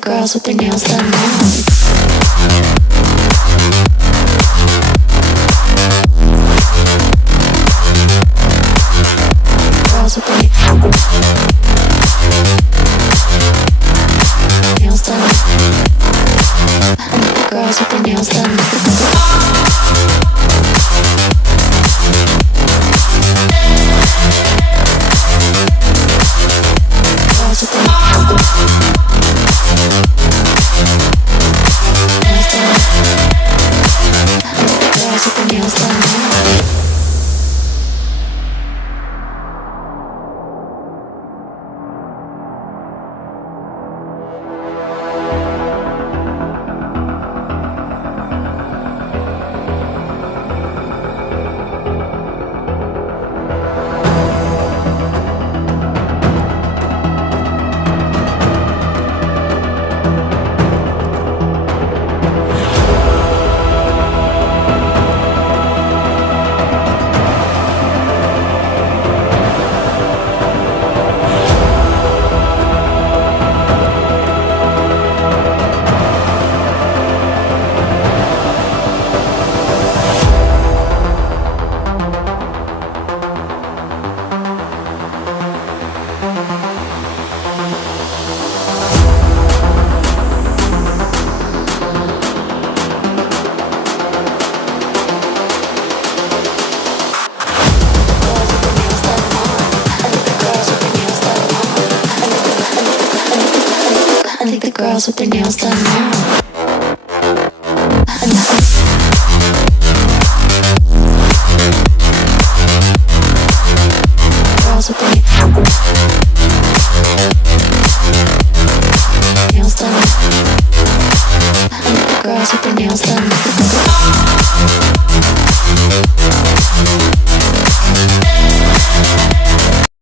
girls with their nails done now. Girls with their nails done. The girls with their nails done. Girls with their nails done now. I think the girls with their nails done now. Girls with their nails done. I think the girls with their nails done.